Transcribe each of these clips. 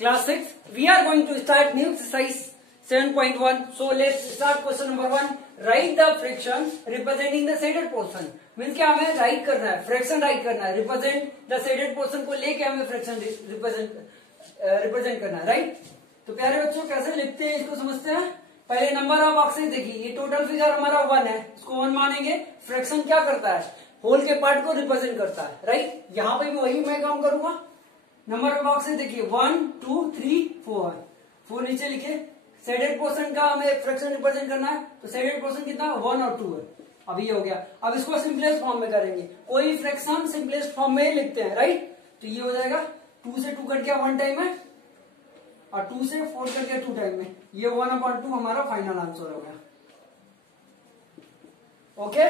Class 6, we are going to start new exercise 7.1. So let's start question number 1. Write the fraction representing the shaded portion. Means क्या हमें right करना है, fraction right करना है, represent the shaded portion को लेके हमें fraction represent करना है, राइट। तो प्यारे बच्चों कैसे लिखते हैं इसको समझते हैं। पहले नंबर ऑफ बॉक्सेस देखिए, ये टोटल फिगर हमारा 1 है, इसको 1 मानेंगे। फ्रैक्शन क्या करता है, होल के पार्ट को रिप्रेजेंट करता है, राइट। यहाँ पे भी वही मैं काम करूंगा। नंबर ऑफ बॉक्सेस देखिए 1 2 3 4 4 नीचे लिखे। शेडेड पोर्शन का हमें फ्रैक्शन रिप्रेजेंट करना है, तो शेडेड पोर्शन कितना 1 और 2 है। अब ये हो गया। अब इसको सिंपलेस्ट फॉर्म में करेंगे, कोई फ्रैक्शन सिंपलेस्ट फॉर्म में लिखते हैं, राइट। तो ये हो जाएगा 2 से 2 कट गया 1 टाइम में, और 2 से 4 कट गया 2 टाइम में। ये 1/2 हमारा फाइनल आंसर हो गया। ओके,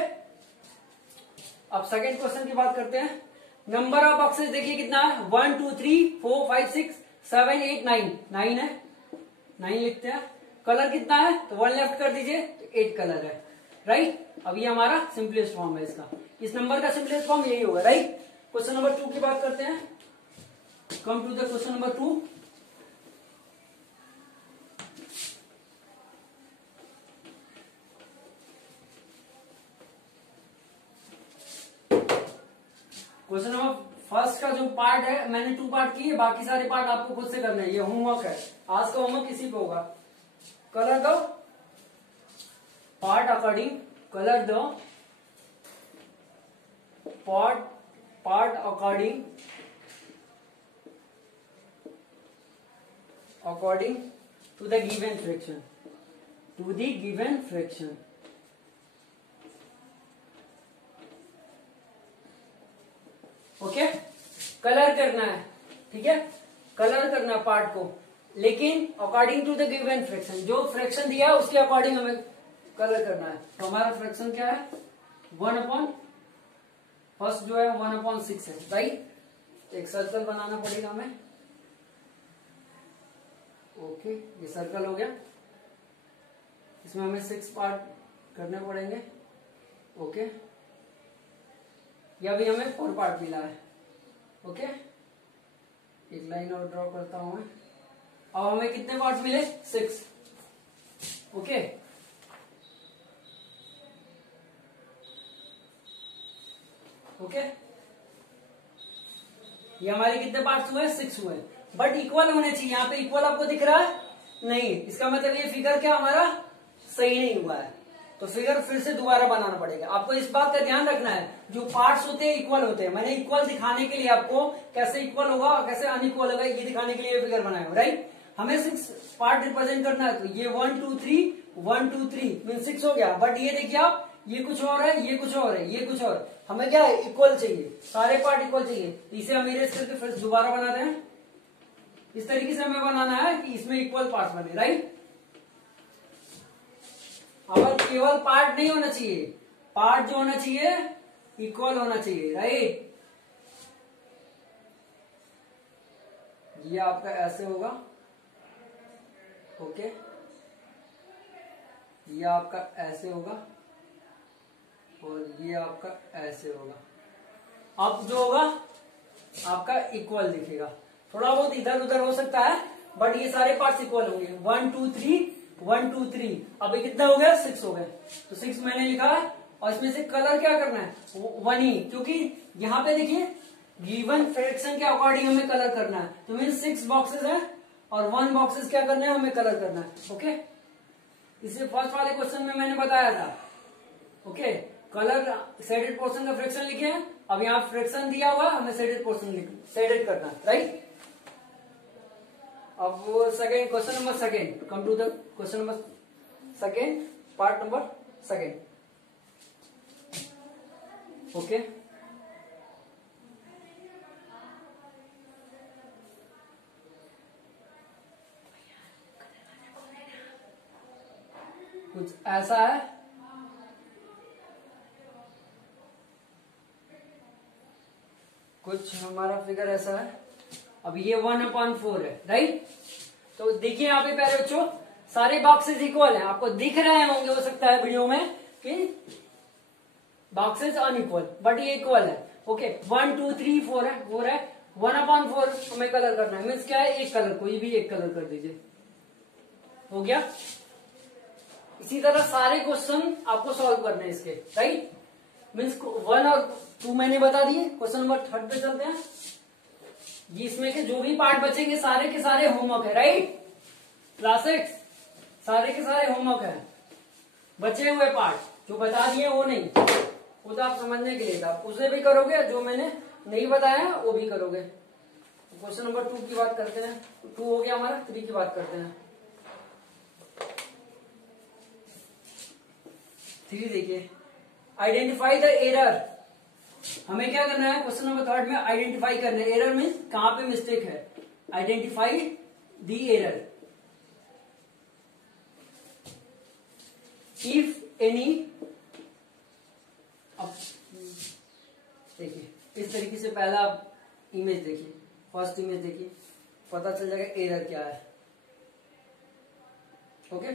अब सेकेंड क्वेश्चन की बात करते हैं। नंबर ऑफ बॉक्सेस देखिए कितना है, 1 2 3 4 5 6 7 8 9 9 है, 9 लिखते हैं। कलर कितना है, तो 1 लेफ्ट कर दीजिए, तो 8 कलर है, राइट। अब ये हमारा सिंपलेस्ट फॉर्म है इसका, इस नंबर का सिंपलेस्ट फॉर्म यही होगा, राइट। क्वेश्चन नंबर 2 की बात करते हैं। Come to the question number 2। Question number first का जो पार्ट है, मैंने 2 पार्ट किए, बाकी सारे पार्ट आपको खुद से करना है। ये होमवर्क है, आज का होमवर्क इसी पे होगा। कलर दो पार्ट अकॉर्डिंग, कलर दो part according to the given fraction, to the given fraction. Okay, colour करना है, ठीक है, कलर करना पार्ट को, लेकिन according to the given fraction, जो फ्रैक्शन दिया है उसके अकॉर्डिंग हमें कलर करना है। तो हमारा फ्रैक्शन क्या है, 1/, फर्स्ट जो है 1/6 है, राइट। एक सर्कल बनाना पड़ेगा हमें। ओके, ये सर्कल हो गया, इसमें हमें 6 पार्ट करने पड़ेंगे। ओके, या भी हमें 4 पार्ट मिला है। ओके, एक लाइन और ड्रॉ करता हूं मैं। अब हमें कितने पार्ट मिले, 6। ओके, ओके, ये हमारे कितने पार्ट्स हुए, 6 हुए। बट इक्वल होने चाहिए। यहाँ पे इक्वल आपको दिख रहा है नहीं, इसका मतलब ये फिगर क्या हमारा सही नहीं हुआ है, तो फिगर फिर से दोबारा बनाना पड़ेगा। आपको इस बात का ध्यान रखना है, जो पार्ट्स होते हैं इक्वल होते हैं। मैंने इक्वल दिखाने के लिए आपको कैसे इक्वल होगा और कैसे अनइक्वल होगा ये दिखाने के लिए ये फिगर बनाया, राइट। हमें 6 पार्ट रिप्रेजेंट करना है, तो ये 1 2 3 1 2 3 मीन 6 हो गया। बट ये देखिए आप, ये कुछ और है, ये कुछ और है, ये कुछ और। हमें क्या है, इक्वल चाहिए, सारे पार्ट इक्वल चाहिए। तो इसे हम इरेज करके फिर दोबारा बना रहे हैं। इस तरीके से हमें बनाना है कि इसमें इक्वल पार्ट बने, राइट। अब केवल पार्ट नहीं होना चाहिए, पार्ट जो होना चाहिए इक्वल होना चाहिए, राइट। ये आपका ऐसे होगा, ओके, ये आपका ऐसे होगा, और ये आपका ऐसे होगा। अब जो होगा आपका इक्वल दिखेगा। थोड़ा बहुत इधर उधर हो सकता है, बट ये सारे पार्ट्स इक्वल होंगे। 1 2 3 1 2 3। अब ये कितना हो गया, 6 हो गए। तो 6 मैंने लिखा है, और इसमें से कलर क्या करना है, 1 ही, क्योंकि यहाँ पे देखिए गिवन फ्रैक्शन के अकॉर्डिंग हमें कलर करना है। तो मीन 6 बॉक्सेस है और 1 बॉक्सेस क्या करना है, हमें कलर करना है। ओके, इसे फर्स्ट वाले क्वेश्चन में मैंने बताया था। ओके, कलर शेडेड पोर्शन का फ्रैक्शन लिखे हैं। अब यहाँ फ्रैक्शन दिया हुआ, हमें शेडेड पोर्शन शेडेड करना है, राइट। अब second question number second, come to the question number second, part number second. Okay, कुछ ऐसा है, कुछ हमारा फिगर ऐसा है। अब ये 1/4 है, राइट। तो देखिए यहाँ पे प्यारे बच्चों, सारे बॉक्सेस इक्वल हैं। आपको दिख रहे होंगे हो सकता है वीडियो में कि बॉक्सेस अनइक्वल, बट ये इक्वल है। ओके, 1 2 3 4 है, 4 है, 1/4 हमें कलर करना है, मीन्स क्या है, एक कलर, कोई भी एक कलर कर दीजिए, हो गया। इसी तरह सारे क्वेश्चन आपको सॉल्व करने हैं इसके, राइट। मीन्स 1 और 2 मैंने बता दिए। क्वेश्चन नंबर 3 पे चलते हैं। ये इसमें के जो भी पार्ट बचेंगे सारे के सारे होमवर्क है, राइट। क्लास 6 सारे के सारे होमवर्क है। बचे हुए पार्ट जो बता दिए वो नहीं, वो तो आप समझने के लिए था, उसे भी करोगे, जो मैंने नहीं बताया वो भी करोगे। क्वेश्चन नंबर 2 की बात करते हैं। 2 हो गया हमारा, 3 की बात करते हैं। 3 देखिए, आइडेंटिफाई द एरर। हमें क्या करना है क्वेश्चन नंबर 3 में, आइडेंटिफाई करना है। एरर मीन्स कहां पे मिस्टेक है, identify the error. If any, अब देखिए इस तरीके से पहला इमेज देखिए, फर्स्ट इमेज देखिए, पता चल जाएगा एरर क्या है। ओके,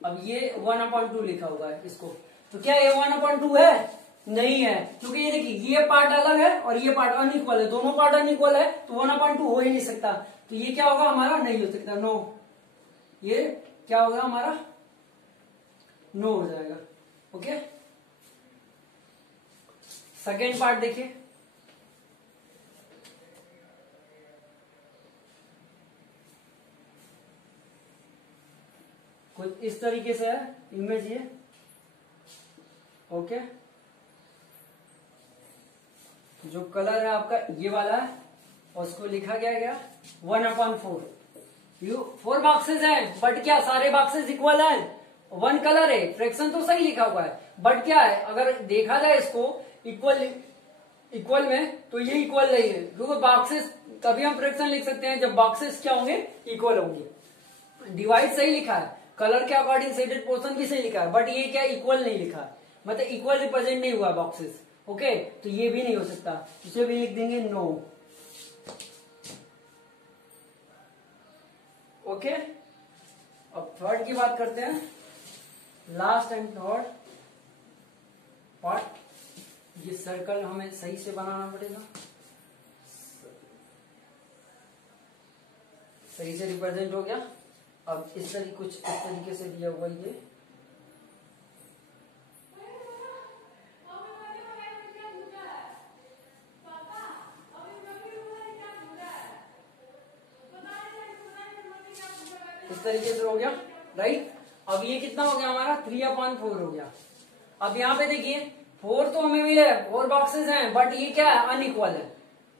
अब ये 1/2 लिखा हुआ है इसको, तो क्या ये 1/2 है? नहीं है, क्योंकि ये देखिए ये पार्ट अलग है और ये पार्ट अनइक्वल है, दोनों पार्ट अनइक्वल है, तो 1/2 हो ही नहीं सकता। तो ये क्या होगा हमारा, नहीं हो सकता, नो। ये क्या होगा हमारा, नो हो जाएगा। ओके, सेकेंड पार्ट देखिए, कुछ इस तरीके से है इमेज ये। ओके, जो कलर है आपका ये वाला है और उसको लिखा गया 1/4। 4 बॉक्सेस हैं, बट क्या सारे बॉक्सेस इक्वल हैं? 1 कलर है, फ्रैक्शन तो सही लिखा हुआ है, बट क्या है, अगर देखा जाए इसको इक्वल में, तो ये इक्वल नहीं है, क्योंकि बॉक्सेस तभी हम फ्रैक्शन लिख सकते हैं जब बॉक्सेस क्या होंगे, इक्वल होंगे। डिवाइड सही लिखा है, कलर के अकॉर्डिंग शेडेड पोर्शन भी सही लिखा है, बट ये क्या इक्वल नहीं लिखा है, मतलब इक्वल रिप्रेजेंट नहीं हुआ बॉक्सेस। ओके, तो ये भी नहीं हो सकता, इसे भी लिख देंगे नो। ओके, अब थर्ड की बात करते हैं, लास्ट एंड थर्ड पार्ट। ये सर्कल हमें सही से बनाना पड़ेगा, सही से रिप्रेजेंट हो गया। अब इस तरीके कुछ इस तरीके से दिया हुआ ये, इस तरीके से हो गया, राइट। अब ये कितना हो गया हमारा, 3/4 हो गया। अब यहाँ पे देखिए 4 तो हमें मिले, 4 बॉक्सेस हैं, बट ये क्या है, अनइक्वल है।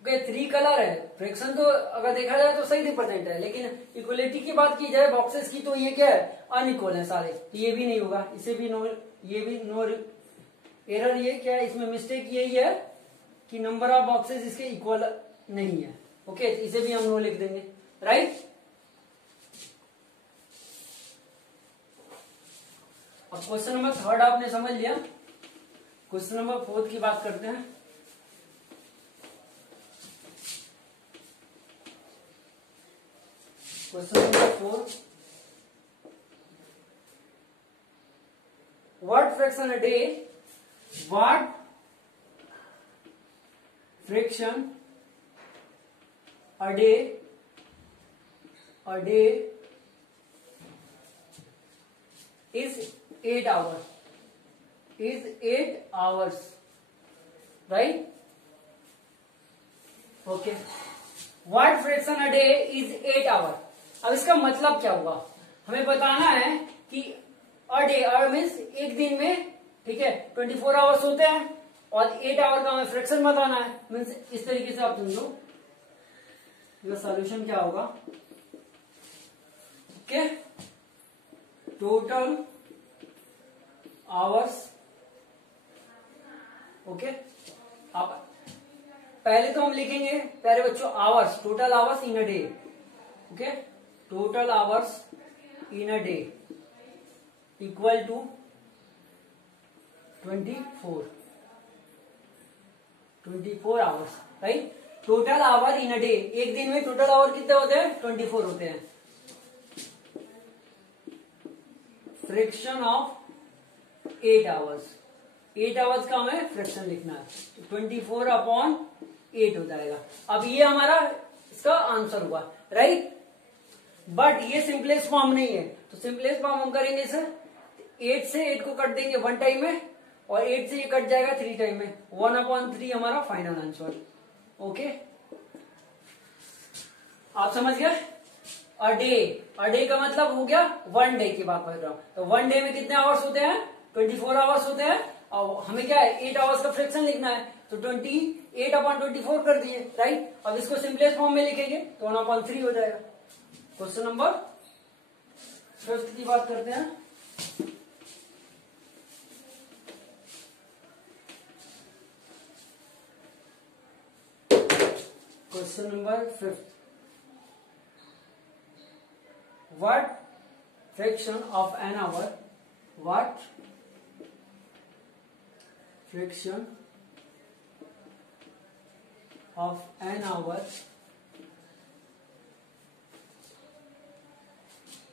ओके, 3 कलर है, फ्रैक्शन तो अगर देखा जाए तो सही रिप्रेजेंट है, लेकिन इक्वलिटी की बात की जाए बॉक्सेस की, तो ये क्या है, अनइक्वल है सारे, तो ये भी नहीं होगा, इसे भी नो, ये भी नो। एरर ये क्या है, इसमें मिस्टेक यही है कि नंबर ऑफ बॉक्सेस इसके इक्वल नहीं है। ओके, तो इसे भी हम नो लिख देंगे, राइट। अब क्वेश्चन नंबर 3 आपने समझ लिया। क्वेश्चन नंबर 4 की बात करते हैं। Question number 4, what fraction a day, what fraction a day is 8 hours, is 8 hours, right? Okay, what fraction a day is 8 hour। अब इसका मतलब क्या होगा, हमें बताना है कि अ डे, अ मीन्स एक दिन में, ठीक है, 24 आवर्स होते हैं, और 8 आवर का हमें फ्रैक्शन बताना है। मीन्स इस तरीके से आप समझो, इसका सॉल्यूशन क्या होगा। Okay, total hours. ओके, आप पहले तो हम लिखेंगे प्यारे बच्चों hours, total hours in a day. Okay, total hours in a day equal to 24 hours, right. Total hour in a day, एक दिन में टोटल आवर कितने होते हैं, 24 होते हैं। फ्रैक्शन ऑफ 8 आवर्स, 8 आवर्स का हमें फ्रैक्शन लिखना है, तो 24/8 8 हो जाएगा। अब ये हमारा इसका आंसर हुआ, राइट। बट ये सिंपलेस्ट फॉर्म नहीं है, तो सिंपलेस्ट फॉर्म हम करेंगे सर 8 से 8 को कट देंगे 1 टाइम में, और 8 से ये कट जाएगा 3 टाइम में, 1/3 हमारा फाइनल आंसर। ओके, आप समझ गए। अ डे का मतलब हो गया 1 डे की बात कर रहा हूं, तो 1 डे में कितने आवर्स होते हैं, 24 आवर्स होते हैं, और हमें क्या है 8 आवर्स का फ्रैक्शन लिखना है, तो 28/24 कर दिए, राइट। अब इसको सिंपलेस्ट फॉर्म में लिखेंगे तो 1/3 हो जाएगा। क्वेश्चन नंबर 5 की बात करते हैं। Question number 5, what fraction of an hour, what fraction of an hour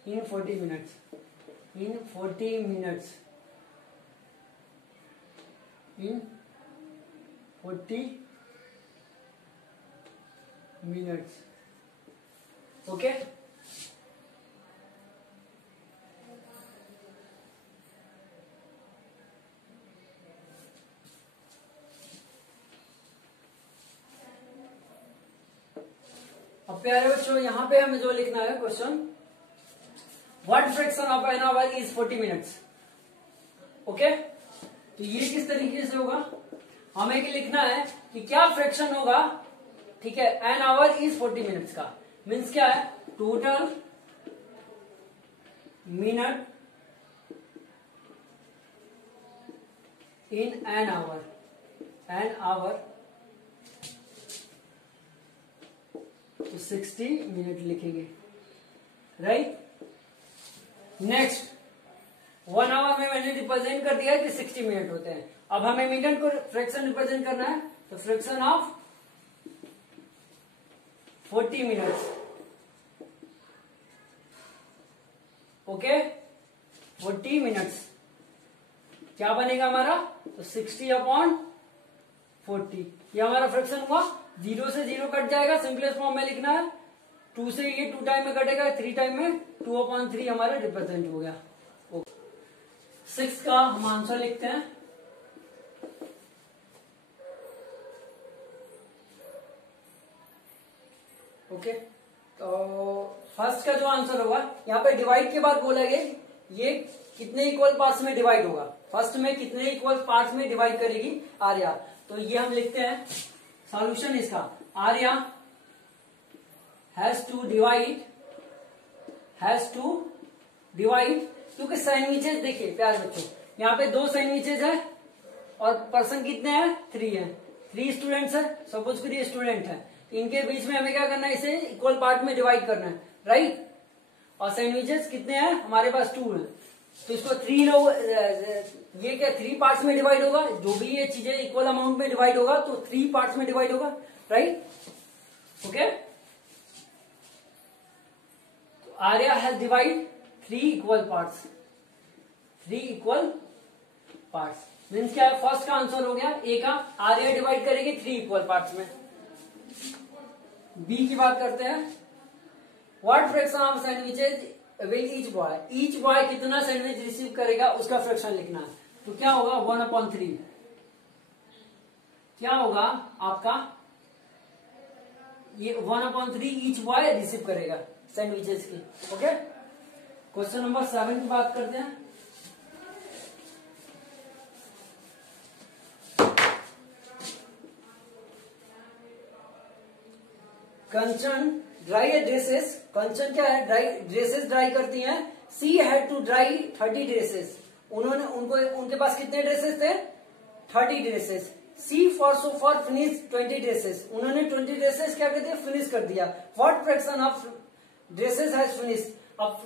in 40 minutes, in 40 minutes, in 40 minutes, okay। अब प्यारे बच्चों यहाँ पे हमें जो लिखना है question, what fraction of an hour is 40 minutes, okay. तो ये किस तरीके से होगा, हमें लिखना है कि क्या फ्रैक्शन होगा, ठीक है, एन आवर इज 40 मिनट्स का मीन्स क्या है, total minute in an hour, an hour तो 60 मिनट लिखेंगे, राइट। नेक्स्ट 1 आवर में मैंने रिप्रेजेंट कर दिया कि 60 मिनट होते हैं। अब हमें मिनट को फ्रैक्शन रिप्रेजेंट करना है, तो fraction of 40 minutes, okay. 40 minutes क्या बनेगा हमारा, तो 60/40, ये हमारा फ्रैक्शन हुआ। 0 से 0 कट जाएगा, सिंपलेस्ट फॉर्म में लिखना है, 2 से ये 2 टाइम में कटेगा, 3 टाइम में 2/3 हमारा रिप्रेजेंट हो गया। 6 का हम आंसर लिखते हैं। ओके, तो फर्स्ट का जो आंसर होगा, यहाँ पे डिवाइड के बाद बोला गया ये कितने इक्वल पार्ट्स में डिवाइड होगा, फर्स्ट में कितने इक्वल पार्ट्स में डिवाइड करेगी आर्या, तो ये हम लिखते हैं सॉल्यूशन इसका, आर्या हैज टू डिवाइड, क्योंकि सैंडविचेस देखिए प्यारे बच्चों, यहाँ पे 2 सैंडविचेस है और पर्सन कितने हैं, 3 हैं, 3 स्टूडेंट्स है, सपोज करिए स्टूडेंट है, इनके बीच में हमें क्या करना है, इसे इक्वल पार्ट में डिवाइड करना है, राइट। और सैंडविचेस कितने हैं हमारे पास, 2 है, तो इसको 3 लोग, ये क्या 3 पार्ट्स में डिवाइड होगा, जो भी ये चीजें इक्वल अमाउंट में डिवाइड होगा तो 3 पार्ट्स में डिवाइड होगा, राइट, ओके। तो Arya has divide 3 equal parts, 3 equal parts means क्या है, फर्स्ट का आंसर हो गया, ए का, आर्या डिवाइड करेगी 3 इक्वल पार्ट्स में। बी की बात करते हैं, what fraction of sandwiches will each boy कितना सैंडविच रिसीव करेगा उसका फ्रैक्शन लिखना है, तो क्या होगा 1/3, क्या होगा आपका, ये 1/3 ईच बॉय रिसीव करेगा सैंडविचेस की, ओके। क्वेश्चन नंबर 7 की बात करते हैं। कंचन ड्राई ड्रेसेस, कंचन क्या है, ड्रेसेस ड्राई करती हैं, she had to dry 30 dresses, उनके पास कितने ड्रेसेस थे, 30 dresses. She for finish 20 dresses, उन्होंने 20 ड्रेसेस क्या कर दिया, फिनिश कर दिया। What fraction of dresses has finish, अब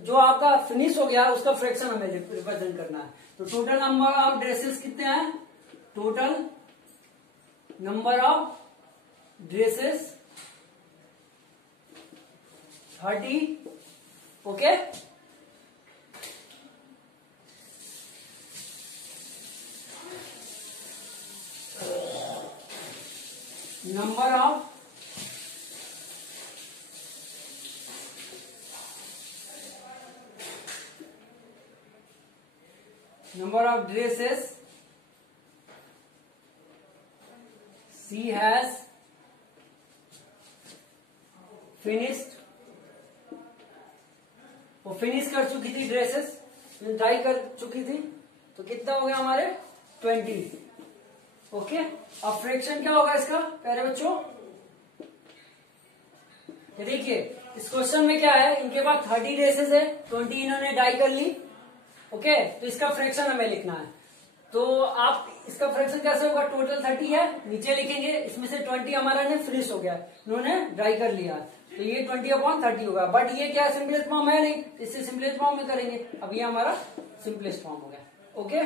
जो आपका फिनिश हो गया उसका फ्रैक्शन हमें रिप्रेजेंट करना है, तो टोटल नंबर ऑफ ड्रेसेस कितने हैं, total number of dresses 30, okay. Number of dresses she has finished, वो फिनिश कर चुकी थी ड्रेसेस, डाई कर चुकी थी, तो कितना हो गया हमारे 20। ओके, अब फ्रैक्शन क्या होगा इसका प्यारे बच्चों, ये देखिए इस क्वेश्चन में क्या है, इनके पास 30 ड्रेसेस है, 20 इन्होंने डाई कर ली। ओके, तो इसका फ्रैक्शन हमें लिखना है, तो आप इसका फ्रैक्शन कैसे होगा, टोटल 30 है, नीचे लिखेंगे, इसमें से 20 हमारा ने फिनिश हो गया, इन्होंने ड्राई कर लिया, तो ये 20/30 होगा। बट ये क्या सिंपलेस्ट फॉर्म है नहीं, इससे सिंपलेस्ट फॉर्म में करेंगे, अब ये हमारा सिंपलेस्ट फॉर्म हो गया। ओके,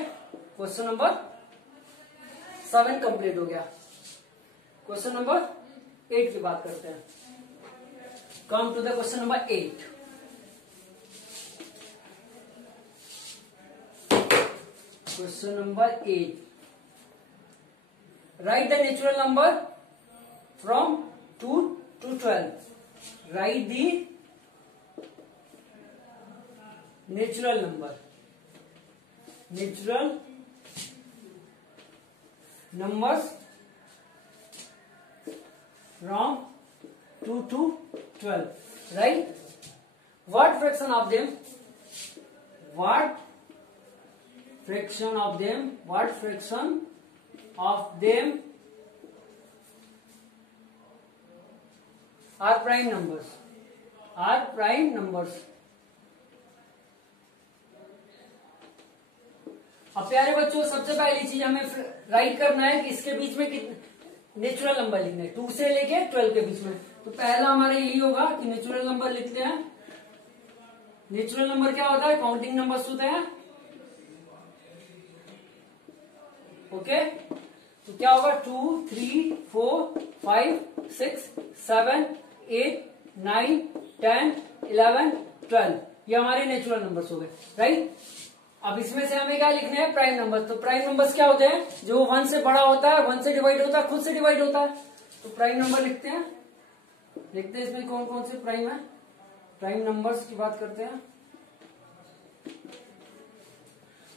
क्वेश्चन नंबर 7 कंप्लीट हो गया। क्वेश्चन नंबर 8 की बात करते हैं। Come to the question number 8। Question number 8. Write the natural number from 2 to 12. Write the natural number. Natural numbers from 2 to 12. Right? What fraction of them? What fraction of them are prime numbers, अब प्यारे बच्चों सबसे पहली चीज हमें right करना है कि इसके बीच में नेचुरल नंबर लिखना है, 2 से लेके 12 के बीच में। तो पहला हमारा यही होगा कि नेचुरल नंबर लिखते हैं। नेचुरल नंबर क्या होता है, काउंटिंग नंबर्स होते हैं। ओके, तो क्या होगा, 2, 3, 4, 5, 6, 7, 8, 9, 10, 11, 12, ये हमारे नेचुरल नंबर्स हो गए। राइट, अब इसमें से हमें क्या लिखना है, प्राइम नंबर। तो प्राइम नंबर्स क्या होते हैं, जो 1 से बड़ा होता है, 1 से डिवाइड होता है, खुद से डिवाइड होता है, तो प्राइम नंबर लिखते हैं। देखते हैं इसमें कौन कौन से प्राइम है, प्राइम नंबर्स की बात करते हैं।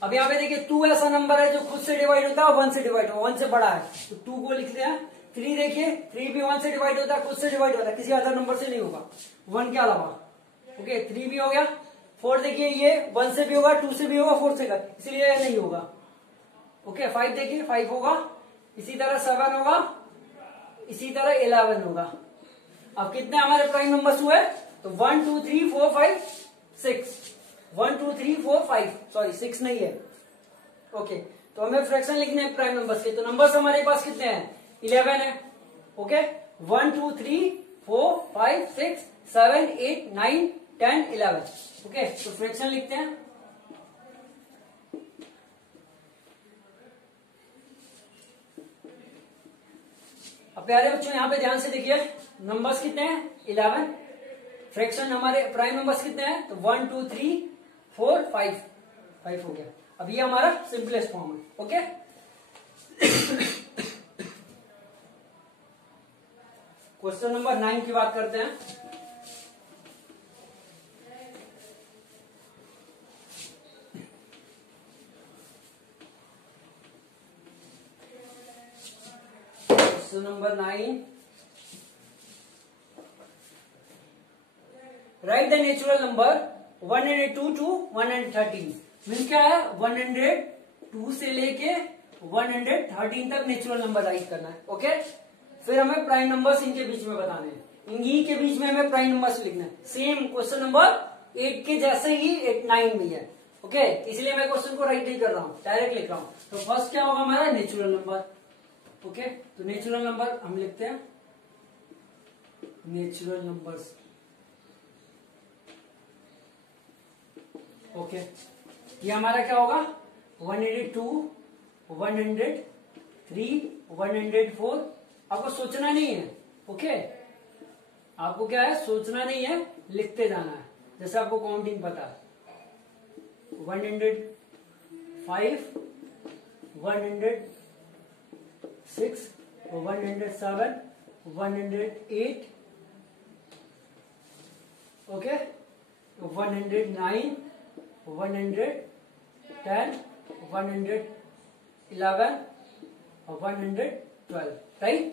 अब यहाँ पे देखिए 2 ऐसा नंबर है जो खुद से डिवाइड होता है, 1 से डिवाइड होता है, 1 से बड़ा है, तो 2 को लिखते हैं। 3 देखिए, 3 भी 1 से डिवाइड होता है, खुद से डिवाइड होता है, किसी अदर नंबर से नहीं होगा, 1 के अलावा। ओके, 3 भी हो गया। 4 देखिए, ये 1 से भी होगा, 2 से भी होगा, 4 से होगा, इसलिए ये नहीं होगा। ओके, 5 देखिए, 5 होगा, इसी तरह 7 होगा, इसी तरह 11 होगा। अब कितने हमारे प्राइम नंबर्स हुए, तो 1, 2, 3, 4, 5, 6, 1, 2, 3, 4, 5, सॉरी 6 नहीं है। ओके, तो हमें फ्रैक्शन लिखने हैं प्राइम नंबर्स के, तो नंबर्स हमारे पास कितने हैं, 11 है। ओके, 1, 2, 3, 4, 5, 6, 7, 8, 9, 10, 11। ओके, तो फ्रैक्शन लिखते हैं। अब प्यारे बच्चों यहां पे ध्यान से देखिए, नंबर्स कितने हैं, 11। फ्रैक्शन हमारे प्राइम नंबर्स कितने हैं, तो 1, 2, 3, 4, 5 हो गया। अब ये हमारा सिंपलेस्ट फॉर्म है। ओके, क्वेश्चन नंबर 9 की बात करते हैं। Question number 9, right the natural number 102 to 113। Mean क्या है, 102 से लेके 113 तक नेचुरल नंबर राइट करना है। ओके, फिर हमें प्राइम नंबर्स इनके बीच में बताने हैं, इन्हीं के बीच में हमें प्राइम नंबर्स लिखना है, सेम क्वेश्चन नंबर 8 के जैसे ही 9 में है। ओके, इसलिए मैं क्वेश्चन को राइट नहीं कर रहा हूं, डायरेक्ट लिख रहा हूं। तो फर्स्ट क्या होगा हमारा, नेचुरल नंबर। ओके, तो नेचुरल नंबर हम लिखते हैं, नेचुरल नंबर्स। ओके, ये हमारा क्या होगा, 182, 103, 104। आपको सोचना नहीं है। ओके, आपको क्या है, सोचना नहीं है, लिखते जाना है, जैसे आपको काउंटिंग पता है। 105, 106, 107, 108, ओके, 109, 110, 111 और 112, राइट।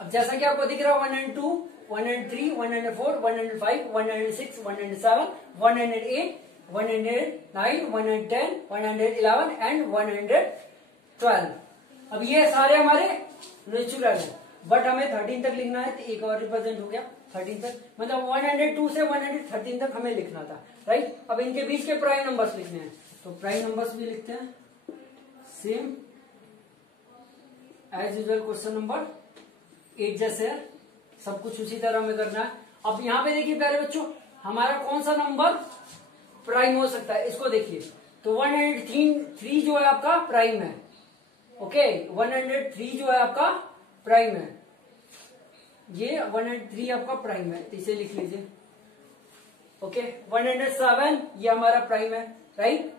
अब जैसा कि आपको दिख रहा है 102, 103, 104, 105, 106, 107, 108, 109, 110, 111 एंड 112। अब ये सारे हमारे नेचुरल है, बट हमें 13 तक लिखना है, तो एक और रिप्रेजेंट हो गया 13 तक, मतलब 102 से 113 तक हमें लिखना था, राइट। अब इनके बीच के प्राइम नंबर्स लिखने हैं, तो प्राइम नंबर्स भी लिखते हैं same as usual question number 8 जैसे है, सब कुछ उसी तरह में करना है। अब यहाँ पे देखिए प्यारे बच्चों, हमारा कौन सा नंबर प्राइम हो सकता है, इसको देखिए। तो 103 जो है आपका प्राइम है, ओके, 103 जो है आपका प्राइम है, ये 103 आपका प्राइम है, तो इसे लिख लीजिए, ओके। 107 ये हमारा प्राइम है, राइट।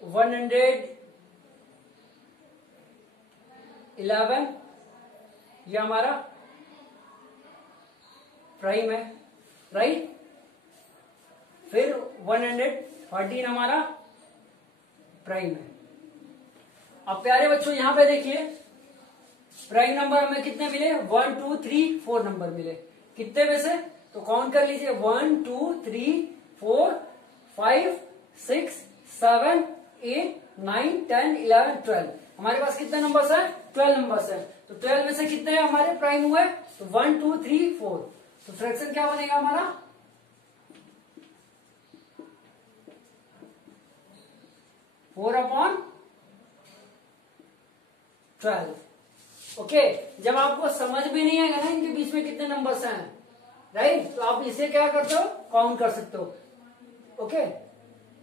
111 ये हमारा प्राइम है, राइट। फिर 114 हमारा प्राइम है। अब प्यारे बच्चों यहां पे देखिए, प्राइम नंबर हमें कितने मिले, 1 2 3 4 नंबर मिले, कितने में से, तो काउंट कर लीजिए, 1 2 3 4 5 6 7 8 9 10 11 12। हमारे पास कितने नंबर्स है, 12 नंबर्स है। तो 12 में से कितने हमारे प्राइम हुए, तो 1 2 3 4। तो फ्रैक्शन क्या बनेगा हमारा, 4/12, ओके। जब आपको समझ में नहीं आएगा ना इनके बीच में कितने नंबर्स हैं, राइट, तो आप इसे क्या करते हो, काउंट कर सकते हो, ओके।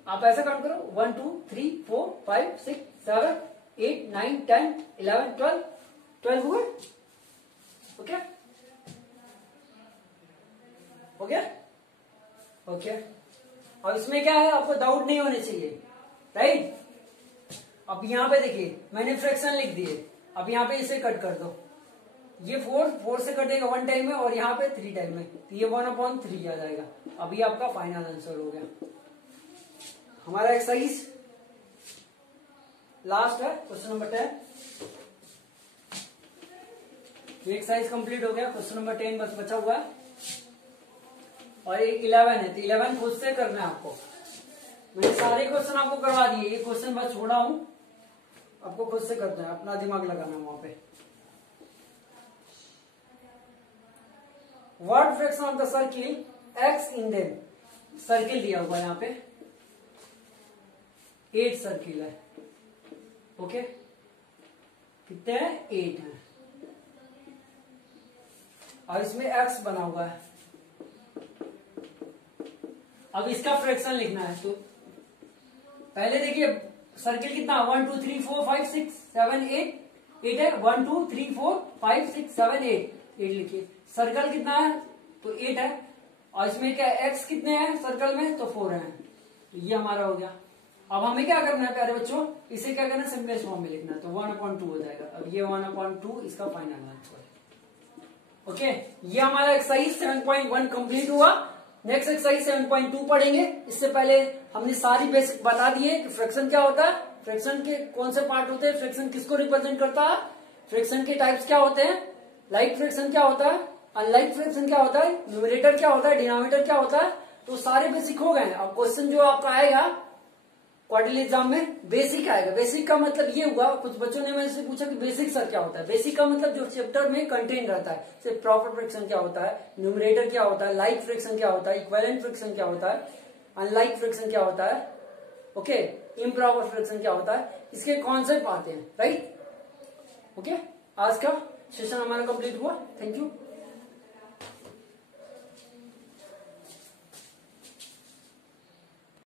आप ऐसा काउंट करो, 1 2 3 4 5 6 7 8 9 10 11 12, 12 हुए, ओके, हो गया, ओके। अब इसमें क्या है, आपको डाउट नहीं होने चाहिए, राइट। अब यहां पे देखिए मैंने फ्रैक्शन लिख दिए, अब यहां पे इसे कट कर दो, ये 4 से कटेगा 1 टाइम में, और यहाँ पे 3 टाइम में, तो ये 1/3 आ जाएगा। अभी आपका फाइनल आंसर हो गया। हमारा एक्सरसाइज लास्ट है, क्वेश्चन नंबर 10। ये एक्सरसाइज कंप्लीट हो गया, क्वेश्चन नंबर 10 बस बचा हुआ है, और एक 11 है, तो 11 खुद से करना है आपको। मैंने सारे क्वेश्चन आपको करवा दिए, ये क्वेश्चन बस छोड़ा हूं, आपको खुद से करना है, अपना दिमाग लगाना है वहां पे। What fraction of the circle x in them, circle दिया हुआ है यहाँ पे, 8 सर्किल है, ओके, कितने हैं, 8 हैं, और इसमें एक्स बना हुआ है। अब इसका फ्रैक्शन लिखना है, तो पहले देखिए सर्किल कितना, 1 2 3 4 5 6 7 8 8 है, 1 2 3 4 5 6 7 8 8 लिखिए। सर्कल कितना है, तो 8 है, और इसमें क्या एक्स कितने हैं सर्कल में, तो 4 है, तो ये हमारा हो गया। अब हमें क्या करना है प्यारे बच्चों, इसे क्या करना है, सिंपलेस्ट फॉर्म में लिखना है, तो 1/2 हो जाएगा। अब ये 1/2 इसका फाइनल आंसर है, ओके। ये हमारा एक्सरसाइज 7.1 कंप्लीट हुआ। नेक्स्ट एक्सरसाइज 7.2 पढ़ेंगे। इससे पहले हमने सारी बेसिक बता दिए कि फ्रैक्शन क्या होता है, फ्रैक्शन के कौन से पार्ट होते हैं, फ्रैक्शन किसको रिप्रेजेंट करता है, फ्रैक्शन के टाइप्स क्या होते हैं, लाइक फ्रैक्शन क्या होता है, अनलाइक फ्रैक्शन क्या होता है, न्यूमरेटर क्या होता है, डिनोमिनेटर क्या होता है, तो सारे बेसिक हो गए। अब क्वेश्चन जो आपका आएगा क्वार्टरली एग्जाम में, बेसिक आएगा। बेसिक का मतलब ये हुआ, कुछ बच्चों ने मुझसे पूछा कि बेसिक सर क्या होता है। बेसिक का मतलब जो चैप्टर में कंटेन रहता है, जैसे प्रॉपर फ्रैक्शन क्या होता है, न्यूमरेटर क्या होता है, लाइक फ्रैक्शन क्या होता है, इक्विवेलेंट फ्रैक्शन क्या होता है, अनलाइक फ्रैक्शन क्या होता है, ओके, इम्प्रॉपर फ्रैक्शन क्या होता है, इसके कॉन्सेप्ट आते हैं, राइट, ओके। आज का सेशन हमारा कंप्लीट हुआ, थैंक यू।